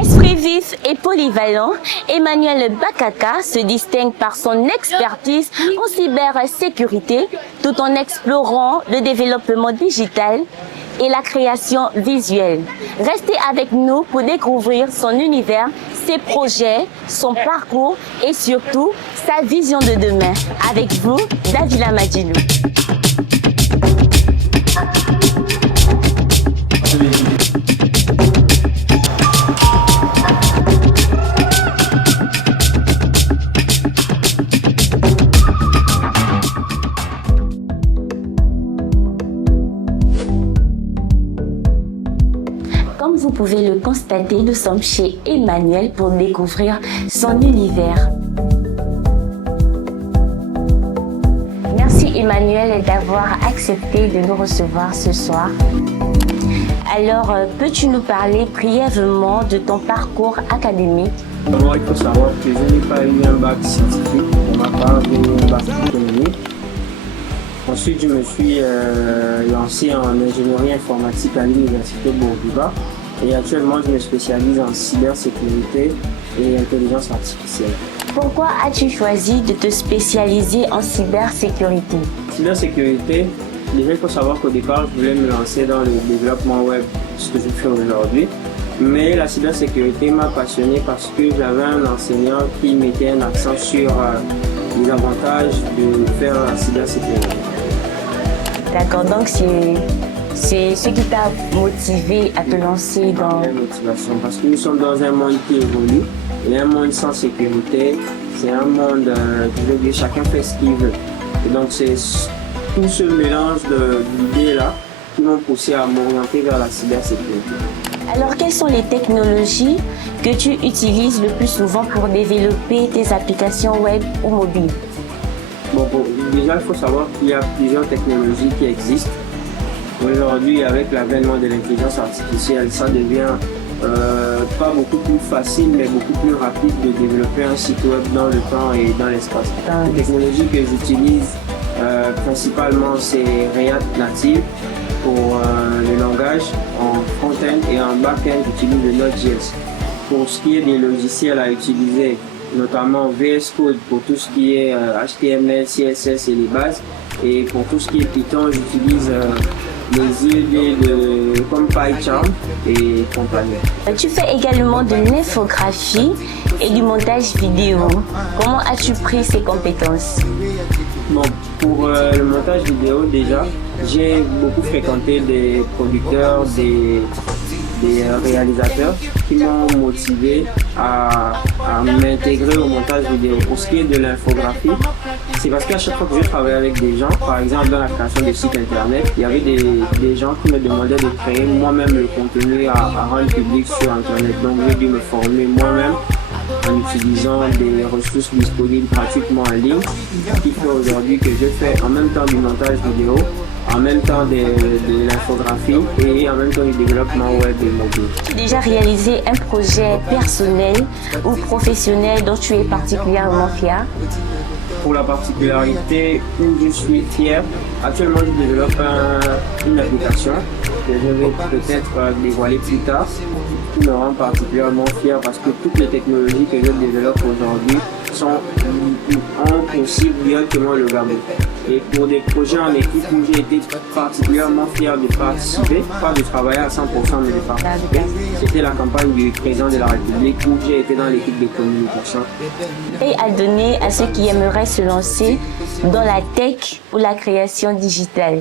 Esprit vif et polyvalent, Emmanuel Bakaka se distingue par son expertise en cybersécurité tout en explorant le développement digital et la création visuelle. Restez avec nous pour découvrir son univers, ses projets, son parcours et surtout sa vision de demain. Avec vous, Davila Madjilou. Comme vous pouvez le constater, nous sommes chez Emmanuel pour découvrir son univers. Merci Emmanuel d'avoir accepté de nous recevoir ce soir. Alors, peux-tu nous parler brièvement de ton parcours académique? D'abord, il faut savoir que je n'ai pas eu un bac scientifique, pour ma part, j'ai eu un bac économique. Ensuite, je me suis lancé en ingénierie informatique à l'université Bourguiba et actuellement, je me spécialise en cybersécurité et intelligence artificielle. Pourquoi as-tu choisi de te spécialiser en cybersécurité? Cybersécurité, déjà, il faut savoir qu'au départ, je voulais me lancer dans le développement web, ce que je fais aujourd'hui. Mais la cybersécurité m'a passionné parce que j'avais un enseignant qui mettait un accent sur les avantages de faire la cybersécurité. D'accord, donc c'est ce qui t'a motivé à te lancer dans... La motivation, parce que nous sommes dans un monde qui évolue et un monde sans sécurité, c'est un monde où chacun fait ce qu'il veut. Et donc c'est tout ce mélange d'idées-là qui m'ont poussé à m'orienter vers la cybersécurité. Alors, quelles sont les technologies que tu utilises le plus souvent pour développer tes applications web ou mobiles? Déjà, il faut savoir qu'il y a plusieurs technologies qui existent. Aujourd'hui, avec l'avènement de l'intelligence artificielle, ça devient pas beaucoup plus facile, mais beaucoup plus rapide de développer un site web dans le temps et dans l'espace. Les technologies que j'utilise principalement, c'est React Native pour le langage, en front-end et en back-end, j'utilise le Node.js. Pour ce qui est des logiciels à utiliser, notamment VS Code pour tout ce qui est HTML, CSS et les bases. Et pour tout ce qui est Python, j'utilise les IDE comme PyCharm et compagnie. Tu fais également de l'infographie et du montage vidéo. Comment as-tu pris ces compétences? Pour le montage vidéo, déjà, j'ai beaucoup fréquenté des producteurs, des réalisateurs qui m'ont motivé à m'intégrer au montage vidéo. Pour ce qui est de l'infographie, c'est parce qu'à chaque fois que je travaillais avec des gens, par exemple dans la création de sites internet, il y avait des gens qui me demandaient de créer moi-même le contenu à rendre public sur internet. Donc j'ai dû me former moi-même en utilisant des ressources disponibles gratuitement en ligne, ce qui fait aujourd'hui que je fais en même temps du montage vidéo, en même temps de l'infographie et en même temps du développement web et mobile. Tu as déjà réalisé un projet personnel ou professionnel dont tu es particulièrement fier? Pour la particularité où je suis fier, actuellement je développe une application que je vais peut-être dévoiler plus tard, qui me rend particulièrement fier parce que toutes les technologies que je développe aujourd'hui ont aussi directement le Gabon. Et pour des projets en équipe où j'ai été particulièrement fier de participer, pas de travailler à 100% mais de participer, c'était la campagne du président de la République où j'ai été dans l'équipe de communication. Et à donner à ceux qui aimeraient se lancer dans la tech ou la création digitale?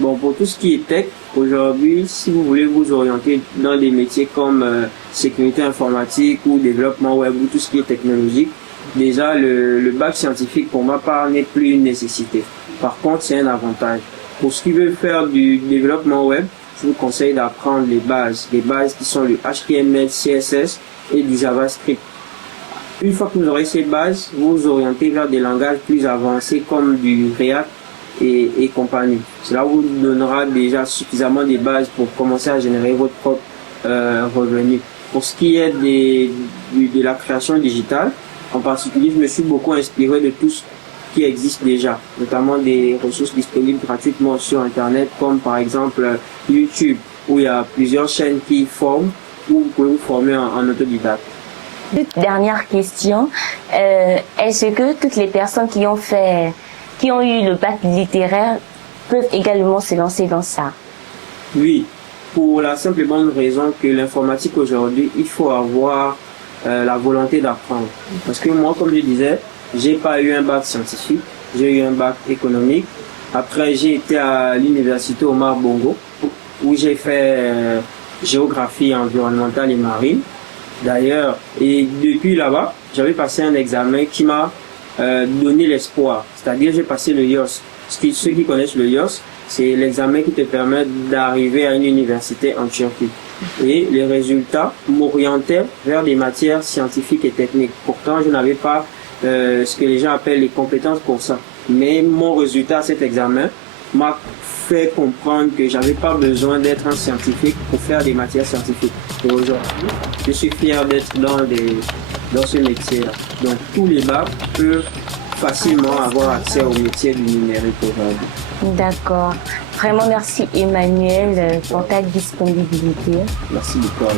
Pour tout ce qui est tech, aujourd'hui, si vous voulez vous orienter dans des métiers comme sécurité informatique ou développement web ou tout ce qui est technologique, déjà le bac scientifique pour ma part n'est plus une nécessité. Par contre, c'est un avantage. Pour ceux qui veulent faire du développement web, je vous conseille d'apprendre les bases qui sont le HTML, CSS et du JavaScript. Une fois que vous aurez ces bases, vous vous orientez vers des langages plus avancés comme du React et compagnie. Cela vous donnera déjà suffisamment de bases pour commencer à générer votre propre revenu. Pour ce qui est de la création digitale, en particulier, je me suis beaucoup inspiré de tout ce qui existe déjà, notamment des ressources disponibles gratuitement sur Internet, comme par exemple YouTube, où il y a plusieurs chaînes qui forment ou vous pouvez vous former en autodidacte. Toute dernière question, est-ce que toutes les personnes qui ont eu le bac littéraire peuvent également se lancer dans ça? Oui, pour la simple et bonne raison que l'informatique aujourd'hui, il faut avoir la volonté d'apprendre. Parce que moi, comme je disais, j'ai pas eu un bac scientifique, j'ai eu un bac économique. Après, j'ai été à l'université Omar Bongo, où j'ai fait géographie environnementale et marine. D'ailleurs, et depuis là-bas, j'avais passé un examen qui m'a donné l'espoir. C'est-à-dire, j'ai passé le IOS. Ceux qui connaissent le IOS, c'est l'examen qui te permet d'arriver à une université en Turquie. Et les résultats m'orientaient vers des matières scientifiques et techniques. Pourtant, je n'avais pas ce que les gens appellent les compétences pour ça. Mais mon résultat à cet examen m'a fait comprendre que j'avais pas besoin d'être un scientifique pour faire des matières scientifiques. Et aujourd'hui, je suis fier d'être dans ce métier-là. Donc, tous les bacs peuvent facilement avoir accès au métier du numérique aujourd'hui. D'accord. Vraiment, merci Emmanuel pour ta disponibilité. Merci beaucoup.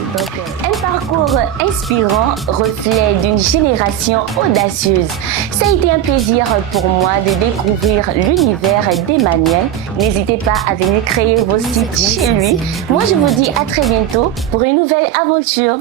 Un parcours inspirant, reflet d'une génération audacieuse. Ça a été un plaisir pour moi de découvrir l'univers d'Emmanuel. N'hésitez pas à venir créer vos sites chez lui. Moi, je vous dis à très bientôt pour une nouvelle aventure.